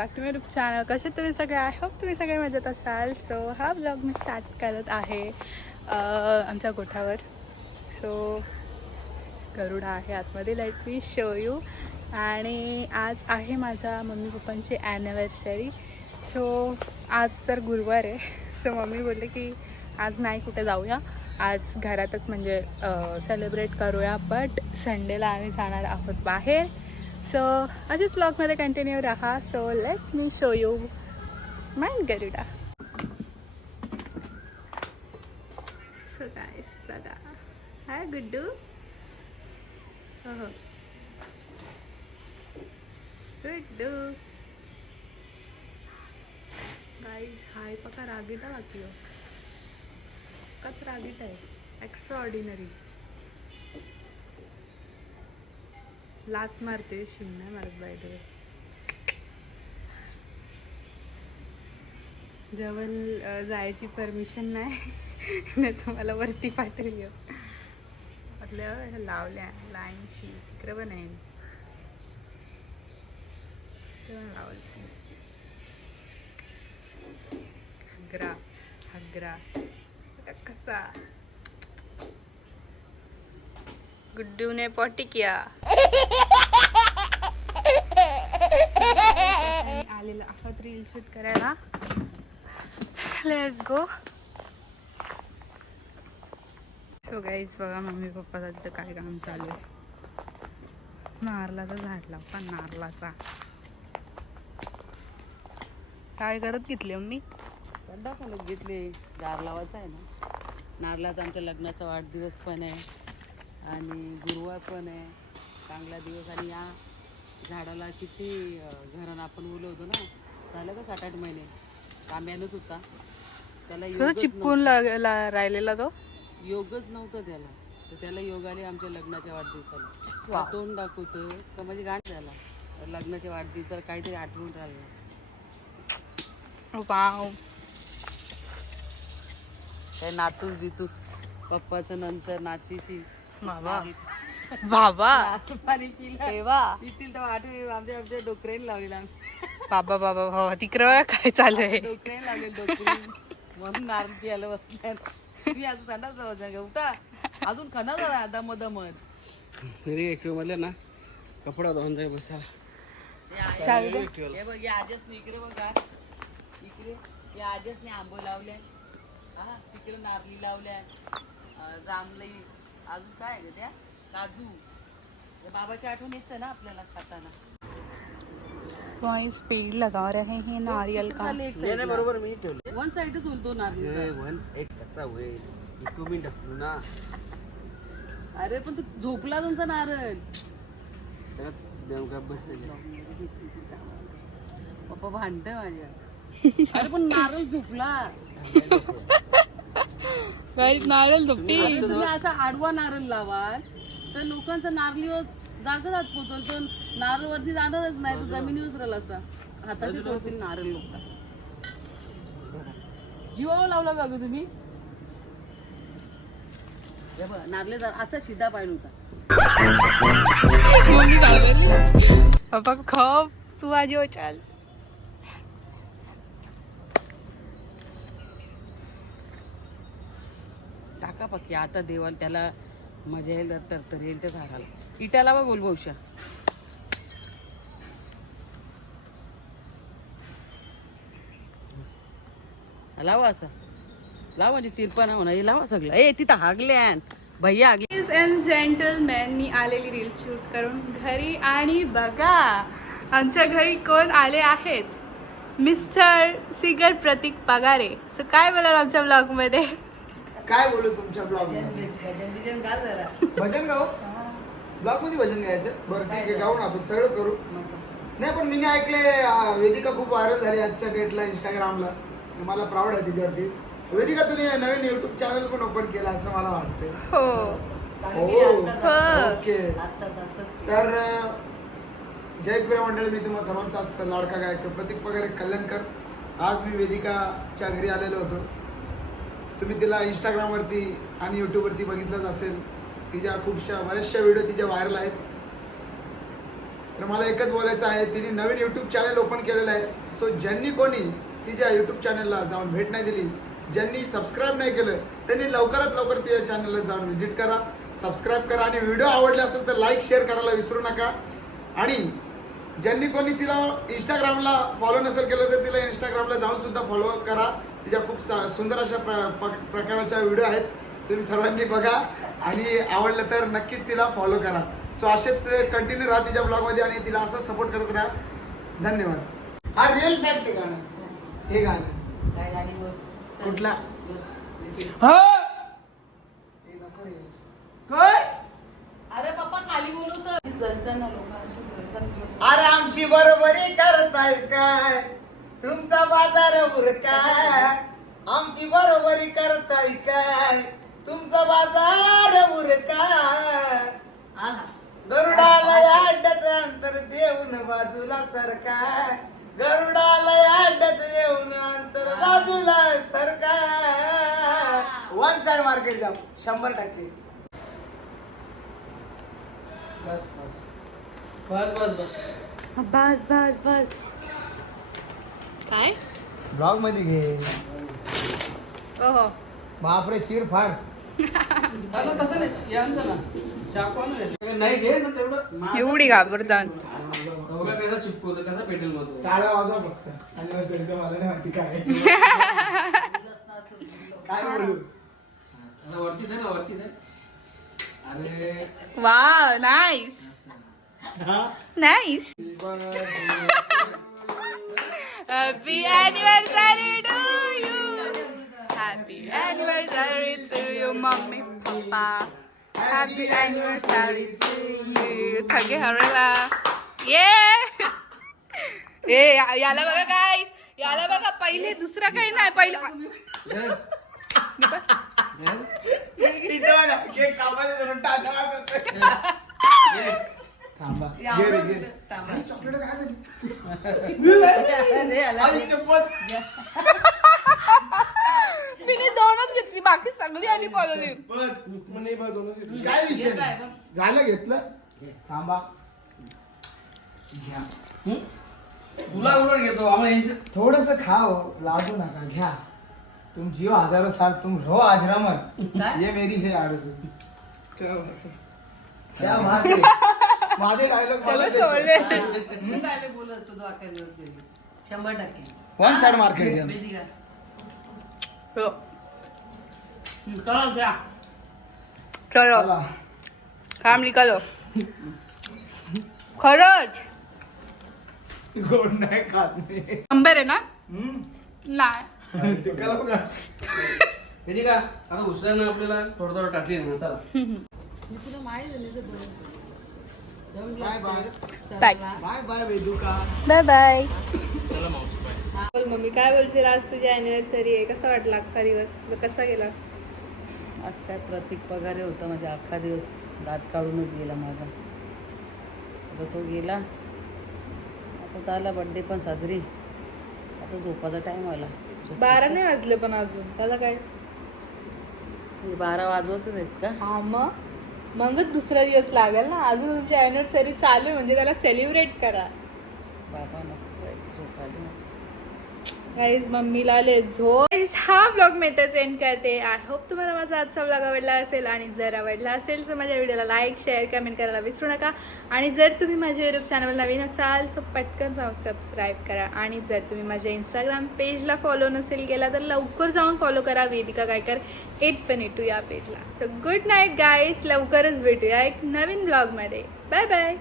Back to my YouTube channel. कसे तुम्ही सगळे? आय होप तुम्ही सगळे मजेत असाल. सो हा ब्लॉग मी स्टार्ट करत आहे आमच्या गोठ्यावर. सो गरुडा आहे आतमध्ये, लेट मी शो यू. आणि आज आहे माझ्या मम्मी पप्पांची ॲनिव्हर्सरी. सो आज तर गुरुवार आहे. सो मम्मी बोलले की आज नाही कुठे जाऊया, आज घरातच म्हणजे सेलिब्रेट करूया. बट संडेला आम्ही जाणार आहोत बाहेर. सो असेच ब्लॉगमध्ये कंटिन्यू रहा. So let me show you my Garuda. So guys बघा, हाय गुड्डू. हो गुड्डू गाईस, हाय पका रागीटा वाटलो. कच रागीट आहे, एक्स्ट्रा ऑर्डिनरी. लात मारते, शिम नाही मारत बायडे. जवळ जायची परमिशन नाही तुम्हाला वरती पाठवली. आपल्या लावल्या लाईनशी तिकडे पण आहे, लावली हगरा हगरा कसा. गुड्डू ने पॉटी किया. आलेला आहोत रील शूट करायला. Let's go. सो गाईज बघा, मम्मी पप्पाचा तिथं काय काम चालू आहे. नारळाचा झाड लावता, नारळाचा. काय करत घेतले मम्मी? खड्डा खालत घेतले. दार लावायचा आहे ना. नारळाचा आमच्या लग्नाचा वाढदिवस पण आहे आणि गुरुवार पण आहे, चांगला दिवस. आणि या झाडाला किती घरानं आपण बोलवतो ना, झालं का 7-8 महिने. कांब्यानंच होता त्याला, चिपकून राहिलेला तो योगच नव्हतं त्याला. तर त्याला योग आले आमच्या लग्नाच्या वाढदिवसाला. तोंड दाखवतं का म्हणजे गाठ झाला. लग्नाच्या वाढदिवसाला काहीतरी आठवून राहिलं. वाव. काय नातूस बितूस पप्पाचं नंतर नातीशी बाबा बाबा पाणी पिलं तेव्हा पितील तर आठवण आमच्या डोकऱ्याने लावलेला. बाबा बाबा बाबा तिकडं काय चालू आहे? डोकऱ्याने लावलेलं डोकरी म्हणून नारळ पियाला बसल्या. मी आता संडास लावायचा का उठा अजून खाना जरा दमदमत. म्हणले ना कपडा धुवून जाय बसायला. हे बघ या आजसने इकडे बघा, इकडे या आजसने आंबे लावले, हा तिकडे नारळी लावल्या, जांभळी, अजून काय आहे त्या काजू. बाबाची आठवण येते ना आपल्याला खाताना. वहीं स्पीड लगा रहे हैं नारियल का. बरोबर मी ठेवले. वन साइडच बोलतो नारळी. वन्स एक कसा होईल 2 मिनिट ना. अरे पण तू झोपला तुमचा नारळ. पप्पा भांडत माझ्या. अरे पण नारळ झोपला. नारळ झोपी. तुम्ही असा आडवा नारळ लावाल तर लोकांचा नारळीवर जागच पोचल. तो नारळ वरती जाणारच नाही, तो जमिनीवर उतरल. असा हाताशी तोडतील नारळ लोक. जीवावर लावला का ग तुम्ही? नारळे असा शिदा पाहिजे होता. पप्पा खूप तू आजी हो चाल. टाका पक्की आता देवाला, त्याला मजा येईल तर येईल त्या झाडाला. इटाला बघ बोल बहुशा. लावा असा लावा, म्हणजे तिरपणा होणार. हे लावा सगळं. ए तिथं हागल्यान भैया हागले. लेडीज अँड जेंटलमॅन, मी आलेली रील शूट करून घरी. आणि बघा आमच्या घरी कोण आले आहेत. मिस्टर सिगर प्रतीक पगारे. सो काय बोलाल आमच्या ब्लॉग मध्ये? काय बोलू तुमच्या ब्लॉग मध्ये? भजन गाऊ ब्लॉग मध्ये भजन गायचं. बरं ठीक आहे, गाऊ ना आपण सगळं करू. नाही पण मी ऐकले वेदिका खूप व्हायरल झाली आजच्या डेटला इंस्टाग्रामला. मला प्राऊड आहे तिच्यावरती. वेदिका तुम्ही नवीन युट्यूब चॅनल पण ओपन केला असं मला वाटतं. हो ओके. तर जय क्रीडा मंडळी, मी तुम्हाला सर्वांचा लाडका गायक प्रतीक पगारे कल्याणकर. आज मी वेदिकाच्या घरी आलेलो होतो. तुम्ही तिला इंस्टाग्रामवरती आणि यूट्यूबवरती बघितलंच असेल. तिच्या बऱ्याचशा व्हिडिओ तिच्या व्हायरल आहेत. तर मला एकच बोलायचं आहे, तिने नवीन यूट्यूब चॅनल ओपन केलेलं आहे. सो ज्यांनी कोणी तिच्या यूट्यूब चॅनलला जाऊन भेट नाही दिली, ज्यांनी सबस्क्राईब नाही केलं, त्यांनी लवकरात लवकर तिच्या चॅनलला जाऊन व्हिजिट करा, सबस्क्राईब करा आणि व्हिडिओ आवडले असेल तर लाईक शेअर करायला विसरू नका. आणि ज्यांनी कोणी तिला इंस्टाग्रामला फॉलो नसेल केलं तर तिला इंस्टाग्रामला जाऊन सुद्धा फॉलो करा. तिच्या खूप सुंदर अशा प्रकारच्या व्हिडिओ आहेत, तुम्ही सर्वांनी बघा आणि आवडलं तर नक्कीच तिला फॉलो करा. सो असेच कंटिन्यू राहा तिच्या ब्लॉगमध्ये आणि तिला असं सपोर्ट करत राहा. धन्यवाद. हा रिअल फॅक्ट आहे गाणं, हे गाणं काय गाणी बोल. चल. कुठला? बस. हा काय? अरे पप्पा खाली बोलू तर जळताना लोक अशी जळताना. अरे आमची बरोबरी करताय काय, तुमचा बाजार उरकाय. आमची बरोबरी करताय काय, तुमचा बाजार उरकाय. गरुडाला अड्ड्यात अंतर देऊन बाजूला सरकाय. गरुडाला अड्ड्यात येऊन अंतर बाजूला सरकाय. वन साइड मार्केट जाम 100%. बस बस बस बस बस बस बस बस. काय ब्लॉग मध्ये घे. ओहो बापरे चिर फाड. तसं नाही यांचं ना चाकू नाही घे ना तेवढं एवढी घाबरतात. एवढं कसं चिपकवतं कसं पेटेल मग टाळा वाजवा फक्त. आणि मला नाही माहिती काय काय बोलू. आता वरती दे ना वरती दे. अरे wow nice nice. Happy anniversary to you. Happy anniversary to you mummy papa. Happy anniversary to you. थके हरला ये ए याला बघा काय, याला बघा पहिले दुसरं काही नाही पहिले. थांबा घे रे घे. चॉकलेट काय मी दोनच घेतली, बाकी सगळी आली पळवली. काय विषय नाही. झालं घेतलं. थांबा घ्या. तुला उलट घेतो आम्हाला थोडस खाओ, लाजू नका, घ्या. तुम जियो हजारों साल, तुम रहो आजरामर. ये मेरी है आरज़ू. क्या बात है. माझे डायलॉग त्याला सोडले. डायलॉग बोलत असतो तो अख्ख्या दिवस 100%. वन साइड मार्केट जाम. वेदिका हो चलो घ्या. चलो चला. काम निकालो. खरंच गोड नाही खात मी. नंबर आहे ना. हम्म. नाही ते कला बघा. वेदिका आता उसळ्यानं आपल्याला थोडं थोडं टाकली ना चला. मी तुला माहिती झाली bye bye bye bye bye वेदुका. Bye bye. बोल मम्मी काय बोलशील, आज तुझी अॅनिव्हर्सरी आहे, कसा वाटला अख्खा दिवस, तुला कसा गेला? आज काय प्रतीक पगारे होता माझा अख्खा दिवस दात काढूनच गेला माझा. आता तो गेला, आता झाला बड्डे पण साजरी, आता झोपाचा टाईम आला. 12 नाही वाजले पण अजून, त्याला काय 12 वाजवच आहेत का? हा मगच दुसरा दिवस लागेल ना. अजून तुमची अॅनिव्हर्सरी चालू आहे म्हणजे त्याला सेलिब्रेट करा. बाबा नको झोपायला. गाईज मम्मीला ले झोप. Guys, हा ब्लॉग मी इथेच एंड करते. आय होप तुम्हाला माझा आजचा ब्लॉग आवडला असेल, आणि जर आवडला असेल तर माझ्या व्हिडिओला लाईक शेअर कमेंट करायला विसरू नका. आणि जर तुम्ही माझ्या यूट्यूब चॅनल नवीन असाल तर पटकन जाऊन सबस्क्राईब करा. आणि जर तुम्ही माझ्या इंस्टाग्राम पेजला फॉलो नसेल केला तर लवकर जाऊन फॉलो करा, वेदिका गायकर 822 या पेजला. सो गुड नाईट गाईज, लवकरच भेटूया एक नवीन ब्लॉगमध्ये. Bye bye.